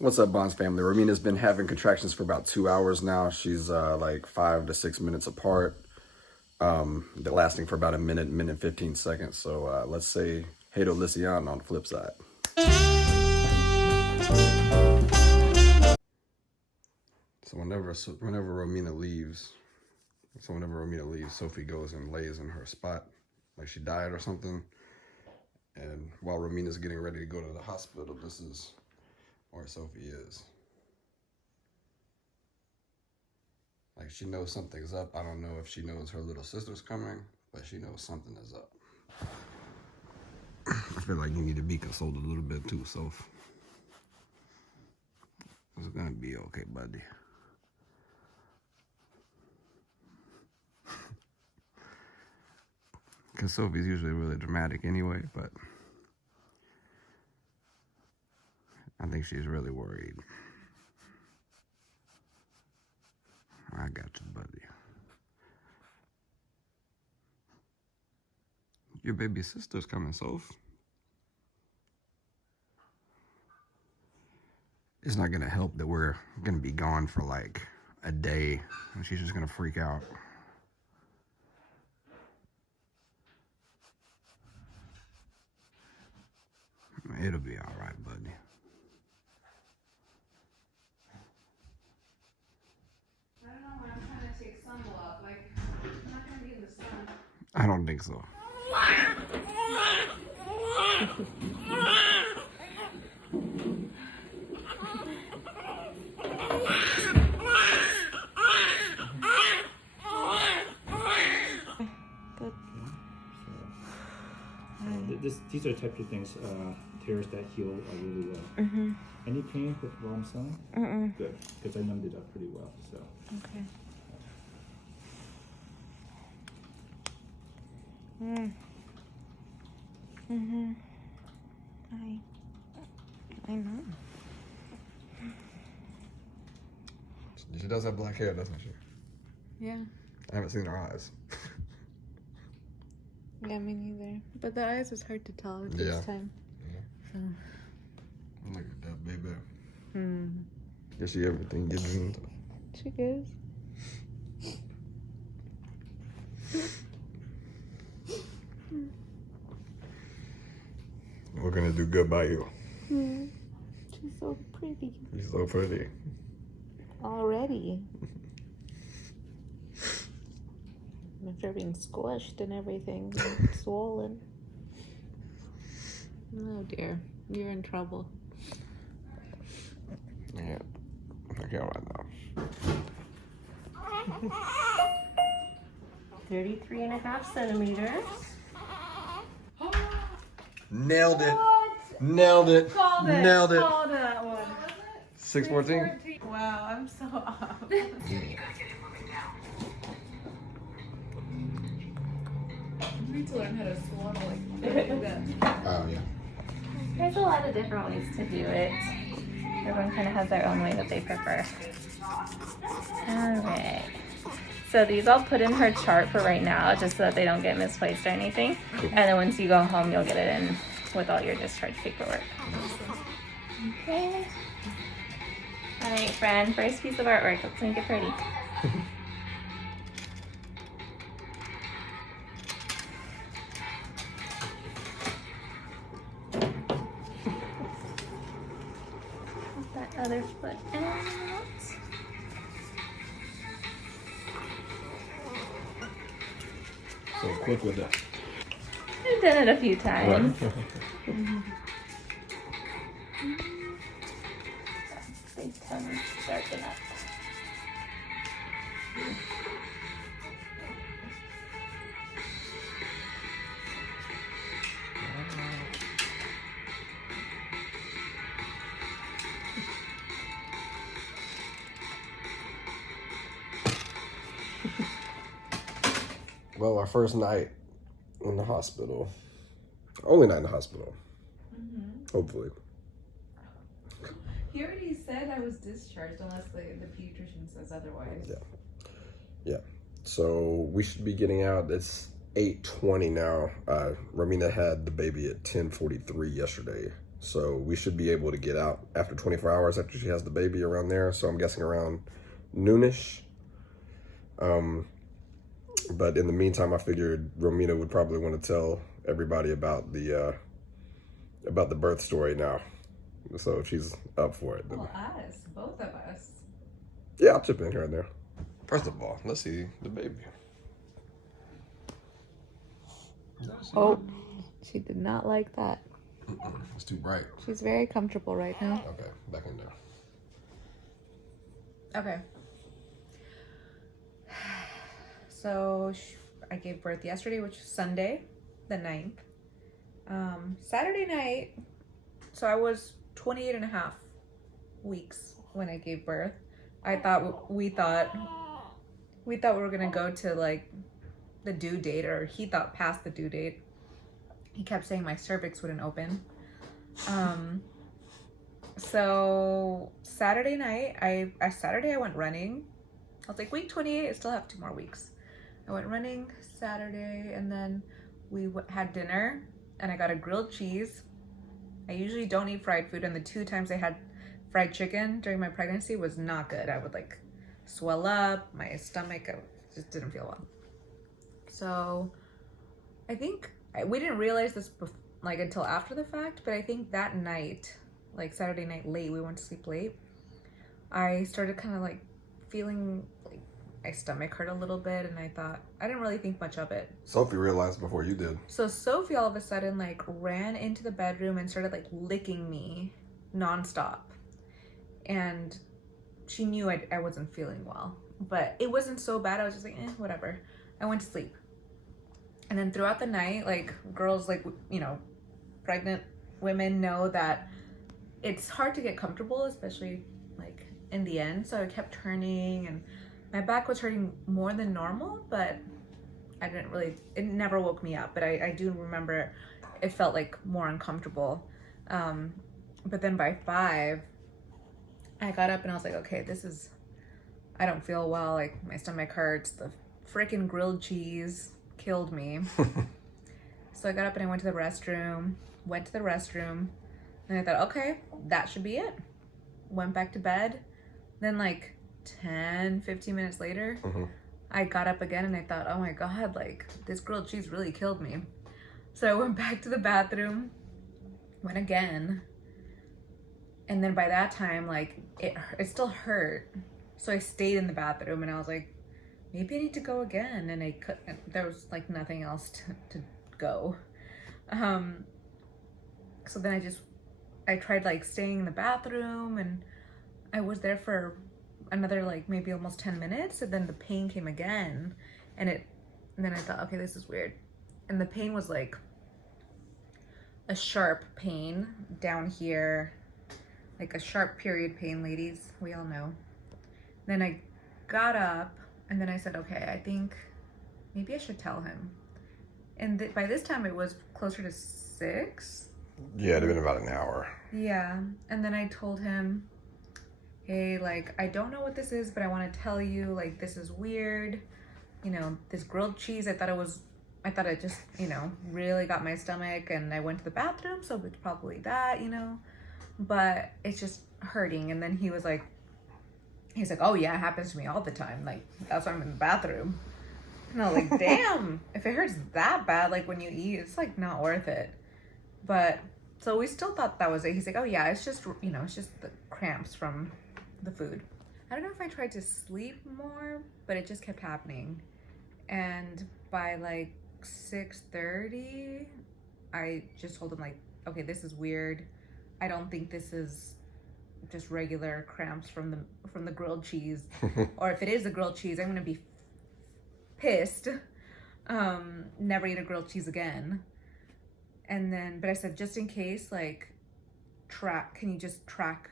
What's up, Bonds family? Ramina's been having contractions for about 2 hours now. She's like 5 to 6 minutes apart. They're lasting for about a minute and 15 seconds. So let's say hey to Alyssiana on the flip side. So whenever Romina leaves, Sophie goes and lays in her spot, like she died or something. And while Romina's getting ready to go to the hospital, this is where Sophie is. Like, she knows something's up. I don't know if she knows her little sister's coming, but she knows something is up. I feel like you need to be consoled a little bit too, Soph. It's gonna be okay, buddy. Because Sophie's usually really dramatic anyway, but I think she's really worried. I got you, buddy. Your baby sister's coming, Soph. It's not gonna help that we're gonna be gone for like a day and she's just gonna freak out. It'll be all right, buddy. I don't know when I'm trying to take sunblock. Like, I'm not gonna be in the sun. I don't think so. These are types of things, tears that heal really well. Any pain while I'm sewing? Good, because I numbed it up pretty well. So. Okay. I know. She does have black hair, doesn't she? Yeah. I haven't seen her eyes. Yeah, me neither. But the eyes was hard to tell. It takes time. So. Look at that baby. Does she everything gets into? She goes. We're gonna do good by you. She's so pretty. She's so pretty. Already. After being squished and everything, and swollen. Oh dear, you're in trouble. Yeah, I can't right now. 33.5 centimeters. Nailed it. What? Nailed it. Called it. Nailed it. Called that one. 614. Wow, I'm so off. You need to learn how to swallow like that. Oh yeah. There's a lot of different ways to do it. Everyone kind of has their own way that they prefer. All right. So these I'll put in her chart for right now, just so that they don't get misplaced or anything. And then once you go home, you'll get it in with all your discharge paperwork. Okay. All right, friend. First piece of artwork. Let's make it pretty. Put that other foot out. So quick with that. I've done it a few times. Big tongue sharpen up. Well, our first night in the hospital. Only night in the hospital. Hopefully. He already said I was discharged unless the pediatrician says otherwise. Yeah. So we should be getting out. It's 8:20 now. Romina had the baby at 10:43 yesterday. So we should be able to get out after 24 hours after she has the baby, around there. So I'm guessing around noonish. But in the meantime, I figured Romina would probably want to tell everybody about the birth story now. So if she's up for it, then Well, us, both of us. yeah, I'll chip in here and there. First of all, let's see the baby. Oh, she did not like that. It's too bright. She's very comfortable right now. Okay, back in there. Okay. So I gave birth yesterday, which is Sunday, the 9th. Saturday night, so I was 28 and a half weeks when I gave birth. We thought we were gonna go to like the due date, or he thought past the due date. He kept saying my cervix wouldn't open. So Saturday night, I went running. I was like, week 28, I still have 2 more weeks. I went running Saturday, and then we had dinner, and I got a grilled cheese. I usually don't eat fried food, and the 2 times I had fried chicken during my pregnancy was not good. I would like swell up, my stomach just didn't feel well. So I think we didn't realize this like until after the fact, but I think that night, like Saturday night late, we went to sleep late, I started kind of like feeling like my stomach hurt a little bit, and I didn't really think much of it. Sophie realized before you did. So Sophie all of a sudden like ran into the bedroom and started like licking me nonstop. And she knew I wasn't feeling well, but it wasn't so bad. I was just like, whatever. I went to sleep. And then throughout the night, like girls, like, you know, pregnant women know that it's hard to get comfortable, especially like in the end. So I kept turning, and my back was hurting more than normal, but it never woke me up. But I do remember it felt like more uncomfortable. But then by 5, I got up and I was like, okay, I don't feel well. Like my stomach hurts. The freaking grilled cheese killed me. So I got up and I went to the restroom. And I thought, okay, that should be it. Went back to bed. Then like 10, 15 minutes later, I got up again and I thought, oh my God, like this grilled cheese really killed me. So I went back to the bathroom, went again. And then by that time, like it still hurt. So I stayed in the bathroom and I was like, maybe I need to go again. And there was like nothing else to go. So then I tried like staying in the bathroom, and I was there for another like maybe almost 10 minutes. And then the pain came again, and then I thought, okay, this is weird. And the pain was like a sharp pain down here, like a sharp period pain, ladies, we all know. Then I got up, and then I said, okay, I think maybe I should tell him. And by this time it was closer to 6. Yeah, it'd have been about an hour. Yeah. And then I told him, hey, like, I don't know what this is, but I want to tell you, like, this is weird. You know, this grilled cheese, I thought it just, you know, really got my stomach, and I went to the bathroom, so it's probably that, you know, but it's just hurting. And then he's like, oh yeah, it happens to me all the time. Like, that's why I'm in the bathroom. And I was like, damn, if it hurts that bad, like when you eat, it's like not worth it. But so we still thought that was it. He's like, oh yeah, it's just, you know, it's just the cramps from the food. I don't know if I tried to sleep more, but it just kept happening. And by like 6:30, I just told him, like, okay, this is weird. I don't think this is just regular cramps from the grilled cheese. Or if it is a grilled cheese, I'm gonna be pissed. Never eat a grilled cheese again. And then, but I said, just in case, like, can you just track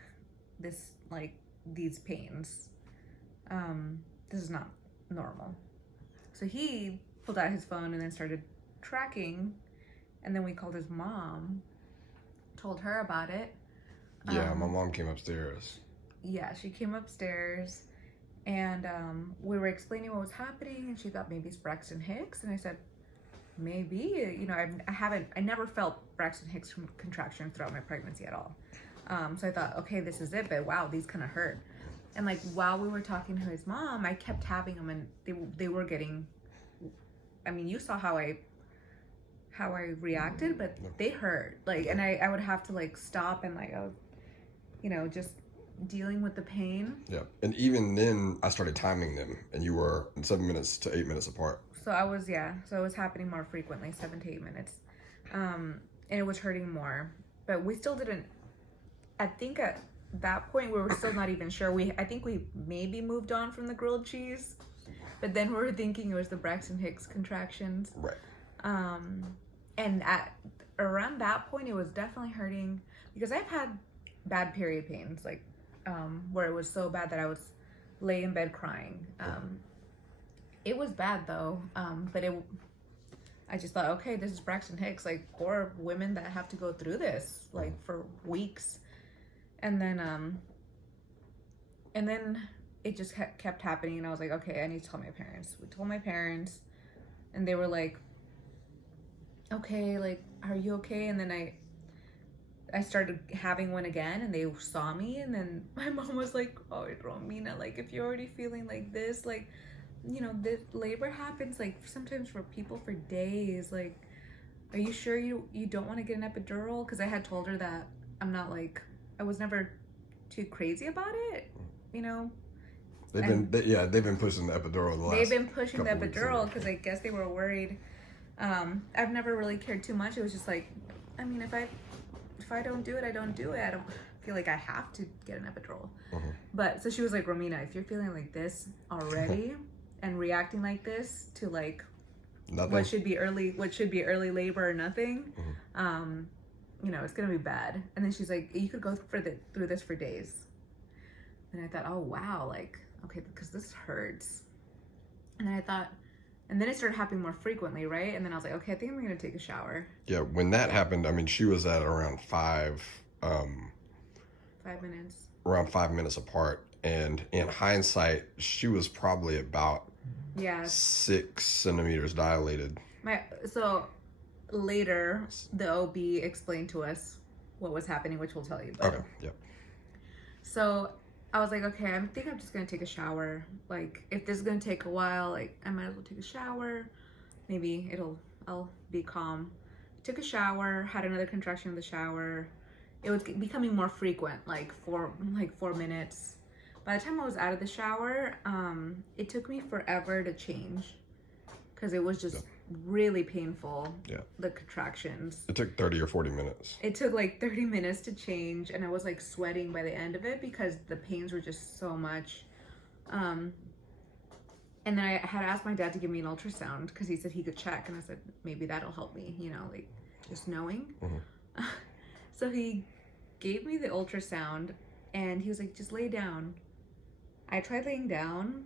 this, like, these pains? This is not normal. So he pulled out his phone and then started tracking. And then we called his mom, told her about it. Yeah, my mom came upstairs. Yeah, she came upstairs, and we were explaining what was happening, and she thought maybe it's Braxton Hicks. And I said, maybe, you know, I never felt Braxton Hicks contraction throughout my pregnancy at all. So I thought, okay, this is it, but wow, these kind of hurt. And like while we were talking to his mom, I kept tapping them, and they were getting. I mean, you saw how I reacted, but they hurt. Like, and I would have to like stop and like, you know, just dealing with the pain. Yeah, and even then, I started timing them, and you were 7 minutes to 8 minutes apart. So it was happening more frequently, 7 to 8 minutes, and it was hurting more. But we still didn't. I think at that point we were still not even sure. I think we maybe moved on from the grilled cheese, but then we were thinking it was the Braxton Hicks contractions. Right. And at around that point, it was definitely hurting because I've had bad period pains, like where it was so bad that I was lay in bed crying. It was bad though, but I just thought, okay, this is Braxton Hicks, like poor women that have to go through this like for weeks, and then it just kept happening, and I was like, okay, I need to tell my parents. We told my parents, and they were like, okay, like, are you okay? And then I started having one again, and they saw me, and then my mom was like, oh, Romina, like, if you're already feeling like this, like, you know, the labor happens like sometimes for people for days. Like, are you sure you don't want to get an epidural? Because I had told her that I was never too crazy about it, you know. They've been pushing the epidural. They've been pushing the epidural because I guess they were worried. I've never really cared too much. It was just like, I mean, if I don't do it, I don't do it. I don't feel like I have to get an epidural. But so she was like, Romina, if you're feeling like this already and reacting like this to like nothing. what should be early labor or nothing, you know, it's gonna be bad. And then she's like, you could go through this for days. And I thought, oh wow, like, okay, because this hurts. And then I thought, and then it started happening more frequently, right? And then I was like, okay, I think I'm gonna take a shower. Yeah, when that happened, I mean, she was at around 5 minutes. Around 5 minutes apart. And in hindsight, she was probably about 6 centimeters dilated. So later, the OB explained to us what was happening, which we'll tell you. But, okay, yeah. So I was like, okay, I think I'm just gonna take a shower. Like, if this is gonna take a while, like, I might as well take a shower. Maybe I'll be calm. Took a shower, had another contraction in the shower. It was becoming more frequent, like 4 minutes. By the time I was out of the shower, it took me forever to change because it was just really painful. Yeah. The contractions. It took 30 or 40 minutes. It took like 30 minutes to change, and I was like sweating by the end of it because the pains were just so much. And then I had asked my dad to give me an ultrasound because he said he could check, and I said maybe that'll help me, you know, like just knowing. So he gave me the ultrasound, and he was like, just lay down. I tried laying down.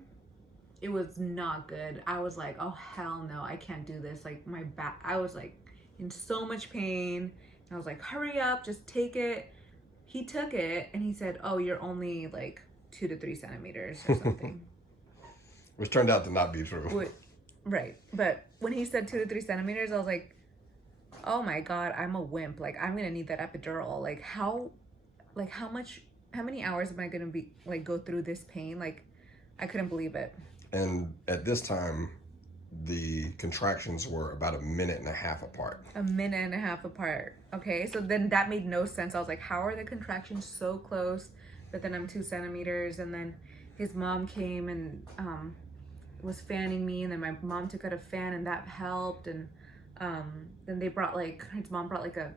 It was not good. I was like, oh hell no, I can't do this. Like my back, I was like in so much pain. And I was like, hurry up, just take it. He took it and he said, oh, you're only like 2 to 3 centimeters or something. Which turned out to not be true. Right. But when he said 2 to 3 centimeters, I was like, oh my God, I'm a wimp. Like, I'm gonna need that epidural. Like how many hours am I gonna be like go through this pain? Like, I couldn't believe it. And at this time, the contractions were about 1.5 minutes apart. 1.5 minutes apart. Okay, so then that made no sense. I was like, how are the contractions so close? But then I'm 2 centimeters, and then his mom came and was fanning me, and then my mom took out a fan, and that helped. And then his mom brought like a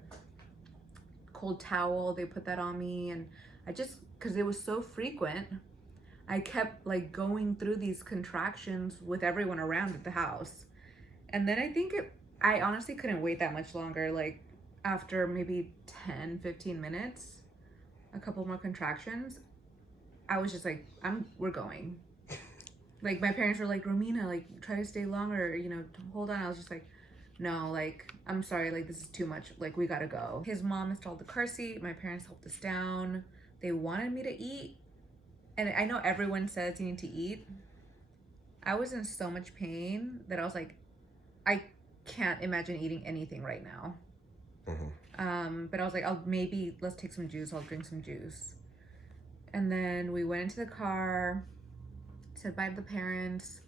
cold towel. They put that on me, and I just, because it was so frequent, I kept like going through these contractions with everyone around at the house. And then I honestly couldn't wait that much longer. Like after maybe 10, 15 minutes, a couple more contractions, I was just like, we're going. Like my parents were like, Romina, like try to stay longer, you know, hold on. I was just like, no, like, I'm sorry, like this is too much. Like we gotta go. His mom installed the car seat. My parents helped us down. They wanted me to eat. And I know everyone says you need to eat. I was in so much pain that I was like, can't imagine eating anything right now. But I was like, let's take some juice. I'll drink some juice. And then we went into the car, said bye to the parents.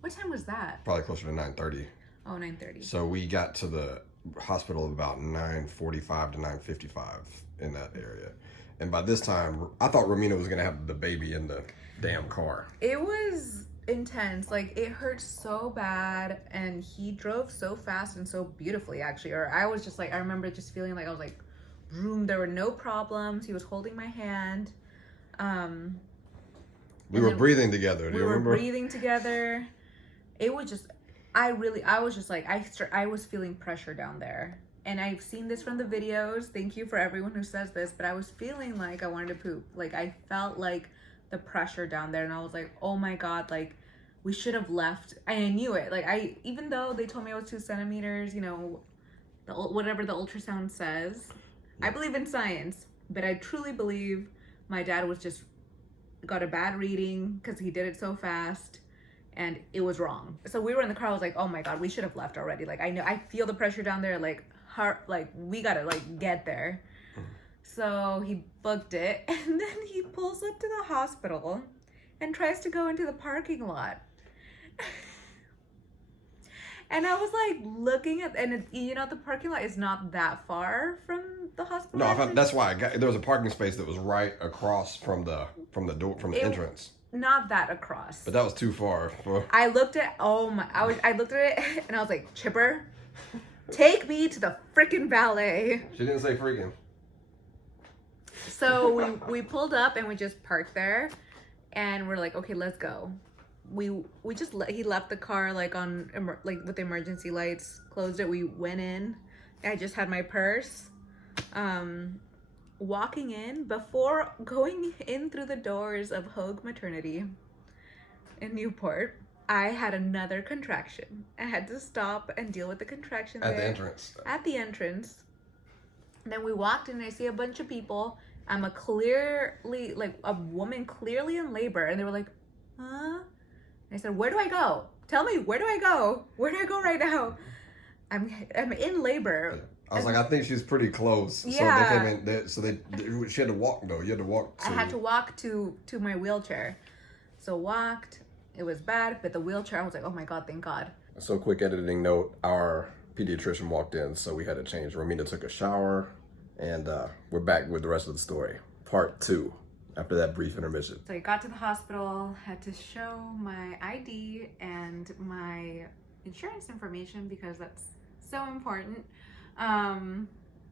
What time was that? Probably closer to 9:30. Oh, 9:30. So we got to the hospital about 9:45 to 9:55 in that area. And by this time, I thought Romina was going to have the baby in the damn car. It was intense. Like, it hurt so bad, and he drove so fast and so beautifully, actually. Or I was just like, I remember just feeling like I was like, vroom, there were no problems. He was holding my hand. We were breathing together. Do you remember? We were breathing together. It was just, I was just like, I was feeling pressure down there. And I've seen this from the videos. Thank you for everyone who says this, but I was feeling like I wanted to poop. Like, I felt like the pressure down there, and I was like, oh my God, like, we should have left. And I knew it. Like, even though they told me I was 2 centimeters, you know, whatever the ultrasound says, I believe in science, but I truly believe my dad was just got a bad reading because he did it so fast, and it was wrong. So we were in the car. I was like, oh my God, we should have left already. Like, I know, I feel the pressure down there. Like, we gotta like get there. So he booked it, and then he pulls up to the hospital and tries to go into the parking lot. And I was like looking at, and you know, the parking lot is not that far from the hospital. No, that's why there was a parking space that was right across from the door, from the entrance. Not that across. But that was too far. I looked at I looked at it, and I was like, Chipper, take me to the freaking valet. She didn't say freaking. So we pulled up, and we just parked there, and we're like, okay, let's go. He left the car like on with the emergency lights, closed it. We went in. I just had my purse. Walking in, before going in through the doors of Hogue Maternity in Newport, I had another contraction. I had to stop and deal with the contraction at the entrance. At the entrance. And then we walked in, and I see a bunch of people. I'm a woman clearly in labor, and they were like, huh? And I said, where do I go? Tell me, where do I go? Where do I go right now? I'm in labor. I was like, I think she's pretty close. Yeah. So they came in. She had to walk though. You had to walk. I had to walk to my wheelchair. So walked. It was bad, but the wheelchair, I was like, oh my God, thank God. So quick editing note, our pediatrician walked in, so we had to change. Romina took a shower, and we're back with the rest of the story. Part 2, after that brief intermission. So I got to the hospital, had to show my ID and my insurance information because that's so important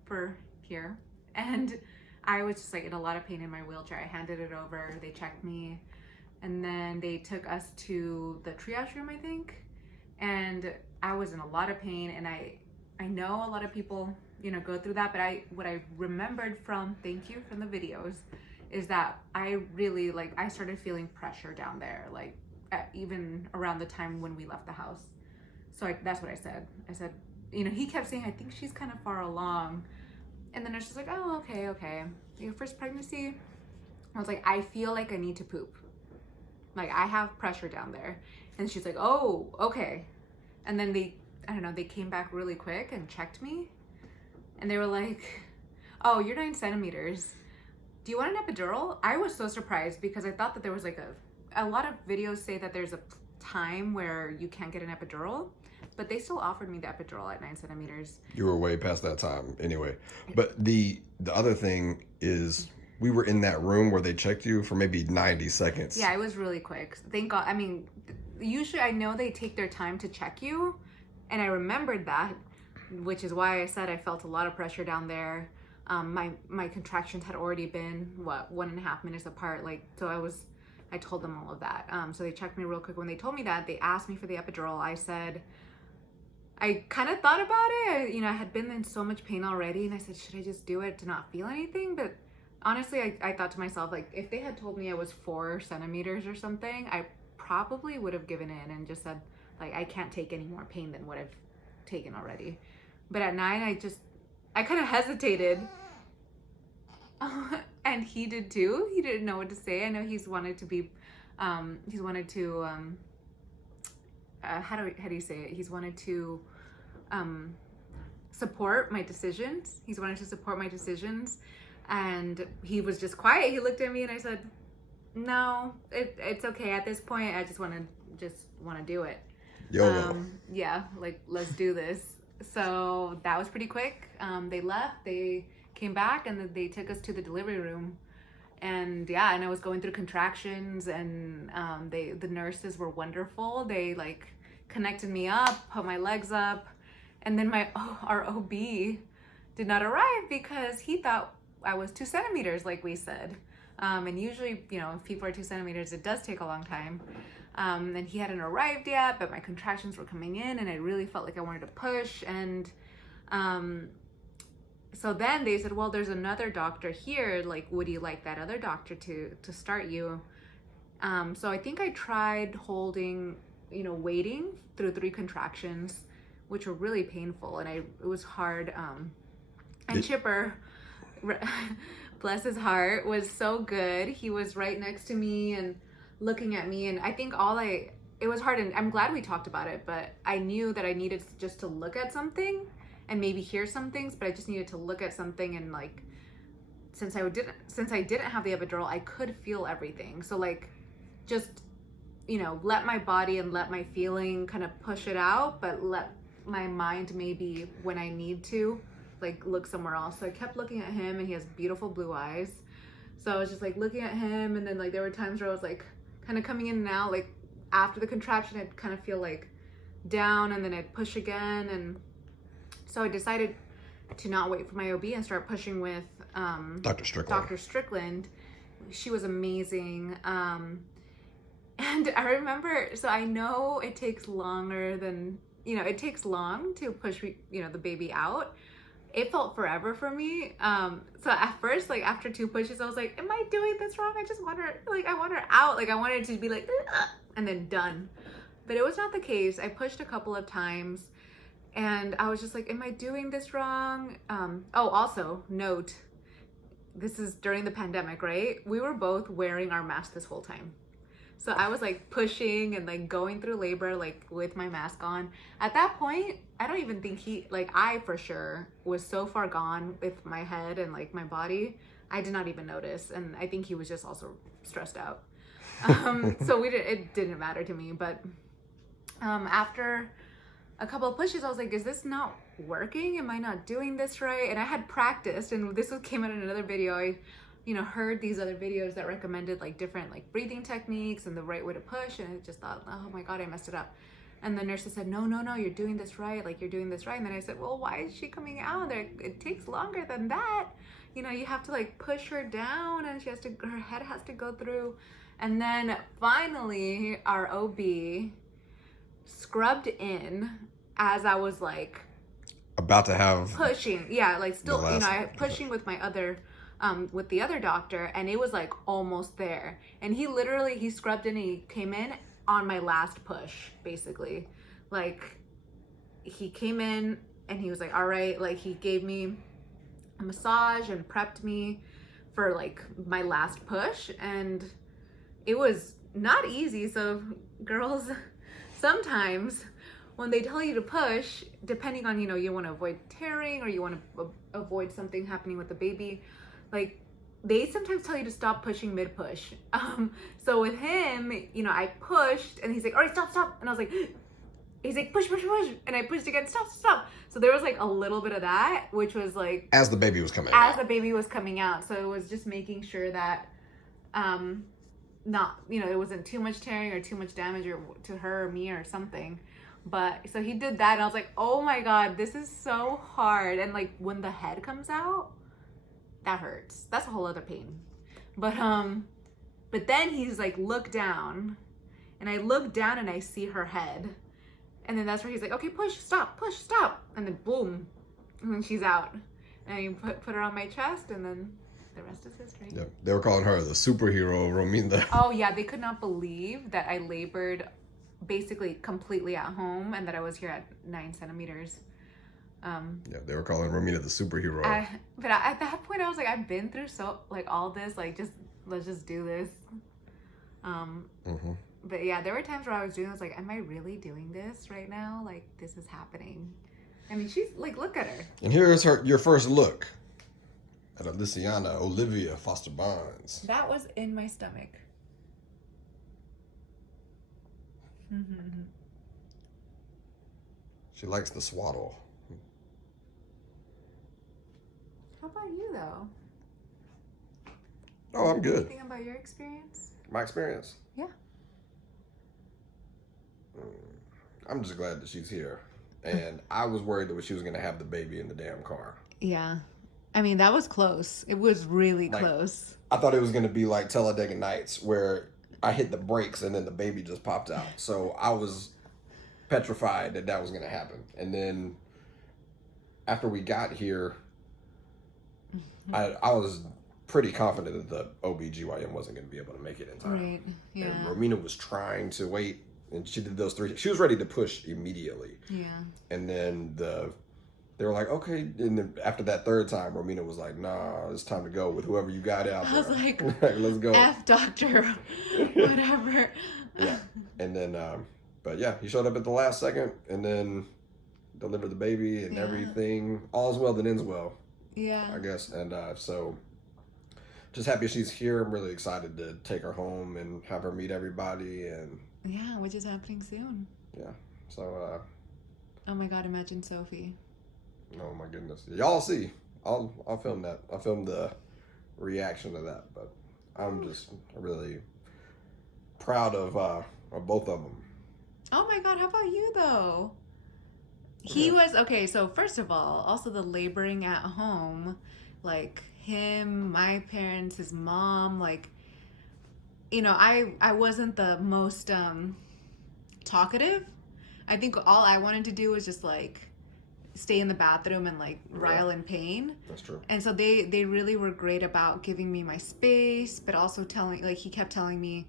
for here. And I was just like in a lot of pain in my wheelchair. I handed it over, they checked me, and then they took us to the triage room, I think. And I was in a lot of pain, and I know a lot of people, you know, go through that, but what I remembered from the videos is that I really, like, I started feeling pressure down there, like even around the time when we left the house. So that's what I said. I said, you know, he kept saying, I think she's kind of far along. And then I was just like, oh, okay. Your first pregnancy? I was like, I feel like I need to poop. Like, I have pressure down there. And she's like, oh, okay. And then they came back really quick and checked me. And they were like, oh, you're 9 centimeters. Do you want an epidural? I was so surprised because I thought that there was like a lot of videos say that there's a time where you can't get an epidural, but they still offered me the epidural at 9 centimeters. You were way past that time anyway. But the other thing is, we were in that room where they checked you for maybe 90 seconds. Yeah, it was really quick. Thank God. I mean, usually I know they take their time to check you, and I remembered that, which is why I said I felt a lot of pressure down there. My contractions had already been 1.5 minutes apart. Like, so I told them all of that. So they checked me real quick. When they told me that, they asked me for the epidural. I said, I kind of thought about it. You know, I had been in so much pain already, and I said, should I just do it to not feel anything? But honestly, I thought to myself, like, if they had told me I was 4 centimeters or something, I probably would have given in and just said, like, I can't take any more pain than what I've taken already. But at 9, I kind of hesitated. And he did too. He didn't know what to say. I know he's wanted to how do you say it? He's wanted to support my decisions. He's wanted to support my decisions. And he was just quiet. He looked at me and I said, no, it's okay. At this point, I just want to do it. YOLO. Yeah, like, let's do this. So that was pretty quick. They left, they came back, and then they took us to the delivery room. And yeah, and I was going through contractions, and the nurses were wonderful. They like connected me up, put my legs up, and then our OB did not arrive because he thought I was 2 centimeters, like we said. And usually, you know, if people are 2 centimeters, it does take a long time. And he hadn't arrived yet, but my contractions were coming in, and I really felt like I wanted to push. And so then they said, well, there's another doctor here. Like, would you like that other doctor to start you? So I think I tried holding, you know, waiting through 3 contractions, which were really painful, and it was hard. And Chipper, bless his heart, was so good. He was right next to me and looking at me, and I think it was hard, and I'm glad we talked about it, but I knew that I needed just to look at something and maybe hear some things, but I just needed to look at something, and like, since I didn't have the epidural, I could feel everything. So like, just, you know, let my body and let my feeling kind of push it out, but let my mind maybe, when I need to, like, look somewhere else. So I kept looking at him, and he has beautiful blue eyes. So I was just like looking at him, and then like there were times where I was like kind of coming in and out, like after the contraction I'd kind of feel like down, and then I'd push again. And so I decided to not wait for my OB and start pushing with Dr. Strickland. Dr. Strickland. She was amazing. And I remember, so I know it takes longer than, you know, it takes long to push, you know, the baby out. It felt forever for me. So at first, like after 2 pushes, I was like, am I doing this wrong? I just want her, like, I want her out. Like I wanted to be like, and then done. But it was not the case. I pushed a couple of times, and I was just like, am I doing this wrong? Oh, also note, this is during the pandemic, right? We were both wearing our masks this whole time. So I was like pushing and like going through labor, like with my mask on. At that point, I don't even think I for sure was so far gone with my head and like my body, I did not even notice. And I think he was just also stressed out. So it didn't matter to me. But after a couple of pushes, I was like, is this not working? Am I not doing this right? And I had practiced, and this came out in another video. I, you know, heard these other videos that recommended like different like breathing techniques and the right way to push, and I just thought, oh my God, I messed it up. And the nurses said, no, you're doing this right, like you're doing this right. And then I said, well, why is she coming out there? It takes longer than that. You know, you have to like push her down, and her head has to go through. And then finally our OB scrubbed in as I was like about to have pushing. Yeah, like still, you know, I pushing with my other with the other doctor, and it was like almost there. And he scrubbed in, and he came in on my last push, basically. Like he came in and he was like, all right, like he gave me a massage and prepped me for like my last push, and it was not easy. So girls, sometimes when they tell you to push, depending on, you know, you want to avoid tearing or you want to avoid something happening with the baby, like they sometimes tell you to stop pushing mid-push. So with him, you know, I pushed and he's like, all right, stop. And I was like, he's like, push. And I pushed again, stop. So there was like a little bit of that, which was like, as the baby was coming out. So it was just making sure that, not, you know, it wasn't too much tearing or too much damage or to her or me or something. But so he did that, and I was like, oh my God, this is so hard. And like when the head comes out, that hurts. That's a whole other pain. But then he's like, look down, and I look down and I see her head, and then that's where he's like, okay, push, stop, and then boom, and then she's out, and you put her on my chest, and then the rest is history. Yep. They were calling her the superhero, Romina. Oh yeah, they could not believe that I labored basically completely at home, and that I was here at 9 centimeters. Yeah, they were calling Romina the superhero. But at that point, I was like, I've been through so like all this, like let's just do this. But yeah, there were times where I was like, am I really doing this right now? Like this is happening. I mean, she's like, look at her. And here's your first look at Alyssiana Olivia Foster Barnes. That was in my stomach. She likes the swaddle. How about you, though? Oh, I'm good. Anything about your experience? My experience? Yeah. I'm just glad that she's here. And I was worried that she was going to have the baby in the damn car. Yeah. I mean, that was close. It was really Like, close. I thought it was going to be like Talladega Nights where I hit the brakes and then the baby just popped out. So I was petrified that that was going to happen. And then after we got here, I was pretty confident that the OBGYN wasn't going to be able to make it in time. Right. Yeah. And Romina was trying to wait, and she did those 3. She was ready to push immediately. Yeah. And then they were like, okay. And then after that 3rd time, Romina was like, nah, it's time to go with whoever you got out there. I was like, let's go. F doctor, whatever. Yeah. And then, but yeah, he showed up at the last second and then delivered the baby and everything. All's well that ends well, Yeah. I guess. And so just happy she's here. I'm really excited to take her home and have her meet everybody. And Yeah, which is happening soon. yeah. So, Oh my God, imagine Sophie. oh my goodness. Y'all see. I'll film that. I'll film the reaction to that. But I'm just really proud of both of them. Oh my God, how about you though? He was, okay, so first of all, also the laboring at home, like him, my parents, his mom, like, you know, I wasn't the most talkative. I think all I wanted to do was just like stay in the bathroom and like rile in pain. That's true. And so they really were great about giving me my space, but also telling, like he kept telling me,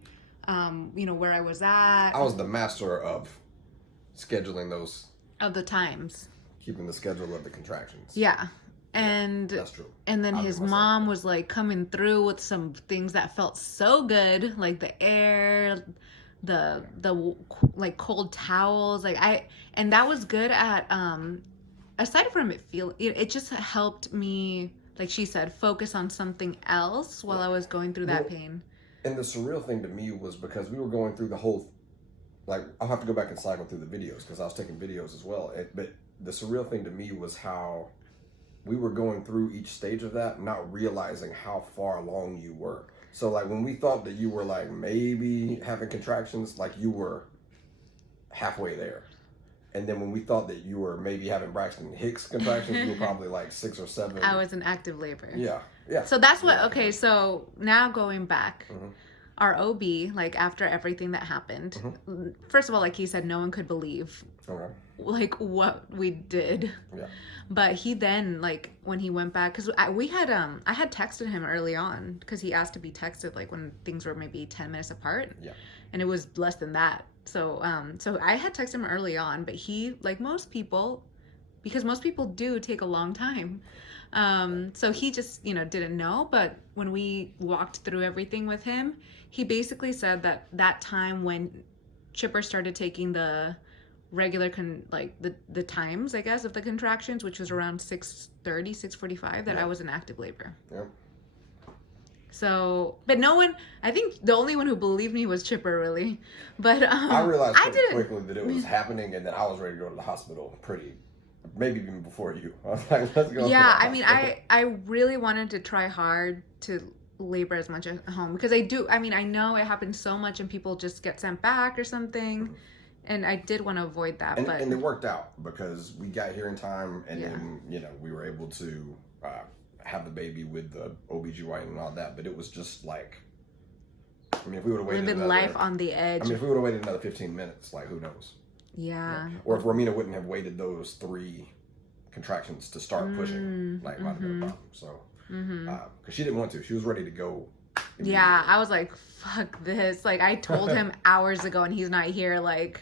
you know, where I was at. I was the master of scheduling those, Of the times. keeping the schedule of the contractions. Yeah. And That's true. and then I'll his give myself mom that. was like coming through with some things that felt so good, like the air, the like cold towels, and that was good at aside from it just helped me, like she said, focus on something else while I was going through that pain. And the surreal thing to me was because we were going through the whole, like, I'll have to go back and cycle through the videos because I was taking videos as well. But the surreal thing to me was how we were going through each stage of that, not realizing how far along you were. So, like, when we thought that you were, like, maybe having contractions, like, you were halfway there. And then when we thought that you were maybe having Braxton Hicks contractions, you were probably, like, 6 or 7. I was in active labor. Yeah, yeah. So that's what, okay, so now going back, Mhm. our OB, like after everything that happened, first of all, like he said, no one could believe Okay. like what we did. Yeah. But he then, like when he went back, because I had texted him early on because he asked to be texted like when things were maybe 10 minutes apart. Yeah. And it was less than that. So so I had texted him early on, but he, like most people, because most people do take a long time. So he just, you know, didn't know. But when we walked through everything with him, he basically said that time when Chipper started taking the regular the times, I guess, of the contractions, which was around 6:30, 6:45, that I was in active labor. Yep. So, but no one, I think the only one who believed me was Chipper, really. But I realized I pretty didn't. quickly that it was happening, and then I was ready to go to the hospital maybe even before you. I was like, let's go. Yeah, I mean, I really wanted to try hard to labor as much at home because I know it happens so much and people just get sent back or something, and I did want to avoid that. But and it worked out because we got here in time, and then, you know, we were able to have the baby with the OBGYN and all that, but it was just like, I mean, if we would have waited living life on the edge. I mean, if we would have waited another 15 minutes, like, who knows? Yeah. Or if Romina wouldn't have waited those 3 contractions to start pushing, like, by the very bottom. So, because she didn't want to. She was ready to go. Yeah, I was like, fuck this. Like, I told him hours ago and he's not here. Like,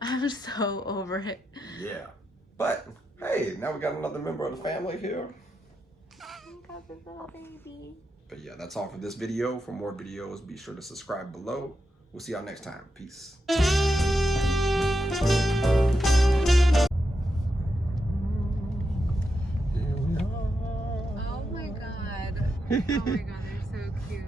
I'm so over it. Yeah. But, hey, now we got another member of the family here. Got this little baby. But yeah, that's all for this video. For more videos, be sure to subscribe below. We'll see y'all next time. Peace. Oh my god, they're so cute.